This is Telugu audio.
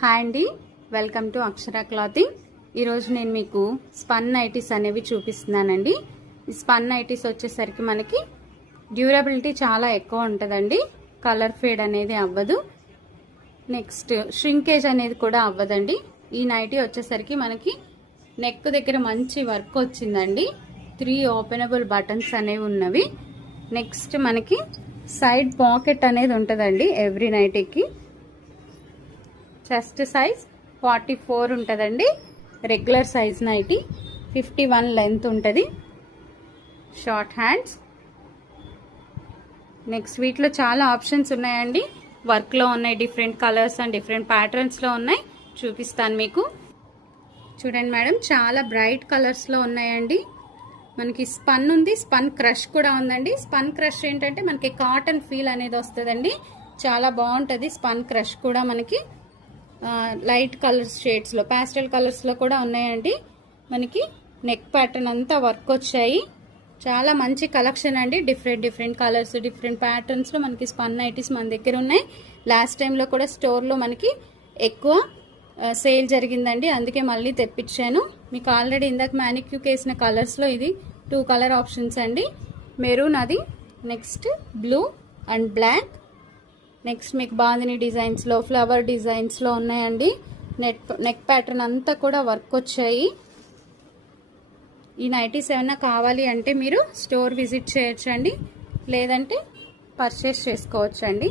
హాయ్ అండి, వెల్కమ్ టు అక్షర క్లాతింగ్. ఈరోజు నేను మీకు స్పన్ నైటీస్ అనేవి చూపిస్తున్నానండి. ఈ స్పన్ నైటీస్ వచ్చేసరికి మనకి డ్యూరబిలిటీ చాలా ఎక్కువ ఉంటుందండి. కలర్ ఫేడ్ అనేది అవ్వదు, నెక్స్ట్ ష్రింకేజ్ అనేది కూడా అవ్వదండి. ఈ నైటీ వచ్చేసరికి మనకి నెక్ దగ్గర మంచి వర్క్ వచ్చిందండి. 3 ఓపెనబుల్ బటన్స్ అనేవి ఉన్నవి. నెక్స్ట్ మనకి సైడ్ పాకెట్ అనేది ఉంటుందండి ఎవ్రీ నైటీకి. చెస్ట్ సైజ్ 44 ఉంటుందండి. రెగ్యులర్ సైజ్ నైటీ 51 లెంత్ ఉంటుంది. Short hands. నెక్స్ట్ వీటిలో చాలా ఆప్షన్స్ ఉన్నాయండి. వర్క్లో ఉన్నాయి, డిఫరెంట్ కలర్స్ అండ్ డిఫరెంట్ ప్యాటర్న్స్లో ఉన్నాయి. చూపిస్తాను మీకు. చూడండి మేడం, చాలా బ్రైట్ కలర్స్లో ఉన్నాయండి. మనకి స్పన్ ఉంది, స్పన్ క్రష్ కూడా ఉందండి. స్పన్ క్రష్ ఏంటంటే మనకి కాటన్ ఫీల్ అనేది వస్తుందండి. చాలా బాగుంటుంది. స్పన్ క్రష్ కూడా మనకి లైట్ కలర్స్ షేడ్స్లో, ప్యాస్టల్ కలర్స్లో కూడా ఉన్నాయండి. మనకి నెక్ ప్యాటర్న్ అంతా వర్క్ వచ్చాయి. చాలా మంచి కలెక్షన్ అండి. డిఫరెంట్ కలర్స్, డిఫరెంట్ ప్యాటర్న్స్లో మనకి స్పన్ నైటీస్ మన దగ్గర ఉన్నాయి. లాస్ట్ టైంలో కూడా స్టోర్లో మనకి ఎక్కువ సేల్ జరిగిందండి, అందుకే మళ్ళీ తెప్పించాను. మీకు ఆల్రెడీ ఇందాక మ్యానిక్యూర్ వేసిన కలర్స్లో ఇది 2 కలర్ ఆప్షన్స్ అండి. మెరూన్ అది, next blue and black. Next మీకు బాందిని డిజైన్స్లో, ఫ్లవర్ డిజైన్స్లో ఉన్నాయండి. నెక్ ప్యాటర్న్ అంతా కూడా వర్క్ వచ్చాయి. ఈ నైటీస్ ఏమైనా కావాలి అంటే మీరు స్టోర్ విజిట్ చేయొచ్చండి, లేదంటే పర్చేస్ చేసుకోవచ్చండి.